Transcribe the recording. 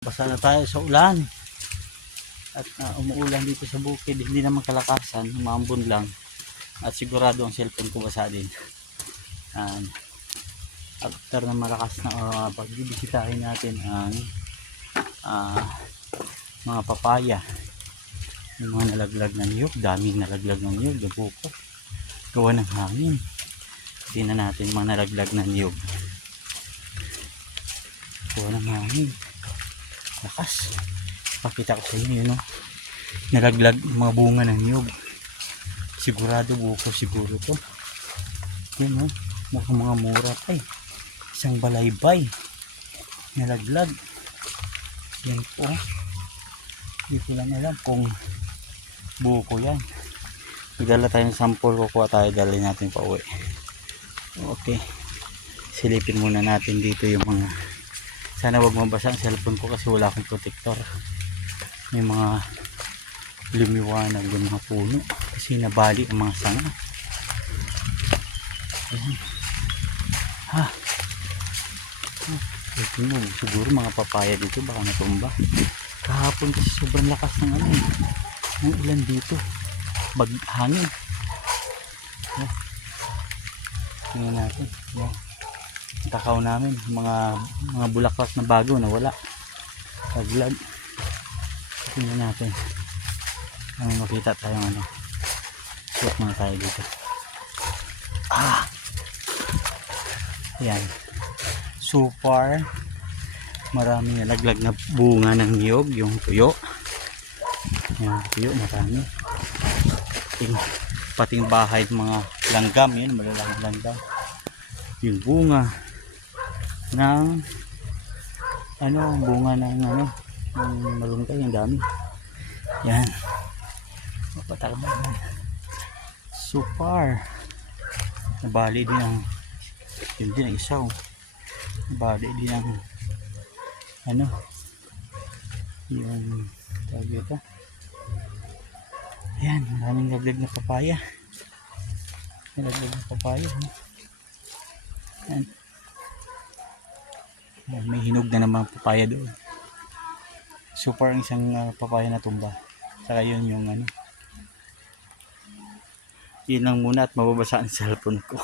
Basa na tayo sa ulan at umuulan dito sa bukid, hindi naman kalakasan, umambon lang at sigurado ang cellphone ko basa din. After na malakas na pagbibisitahin natin ang mga papaya, yung mga nalaglag na niyog, daming nalaglag na niyog, nabuko gawa ng hangin. Tingnan natin mga nalaglag na niyog, gawa ng hangin, lakas. Pakita ko sa inyo yun, no? Nalaglag mga bunga ng niyog, sigurado buko siguro to. Yun, no? Mukhang mga mura pa eh. Isang balaybay nalaglag. Yan po, hindi ko lang alam kung buko yan. Magdala tayo ng sample, kukuha tayo, dali natin pa uwi. Okay, silipin muna natin dito yung mga, sana wag mabasa ang cellphone ko kasi wala akong protector. May mga lumiwanag yung mga puno kasi nabali ang mga sanga. Ayan. Ito mo, siguro mga papaya dito baka natumba. Kahapon kasi sobrang lakas ng ng ulan dito, hangin. Tingnan natin. Yan. Kakao namin, mga bulaklak na bago na wala. Taglag. Tingnan natin. Makita tayong shoot muna tayo dito. Yan. So far, maraming nalaglag na bunga ng niyog, yung tuyo. Yan, tuyo marami. Pating bahay, mga langgam, yun, malalaking langgam. Yung bunga ng bunga ng ng malunggay, yung dami. Yan. Mapatakbo yan. So far, nabali din ang yun din ang isaw. Nabali din ang yung tawag ito. Ayan, maraming laglag na papaya. Nalaglag na papaya. Ayan. May hinog na naman papaya doon. Super ang isang papaya na tumba. Saka yun yung yun lang muna at mababasa ang cellphone ko.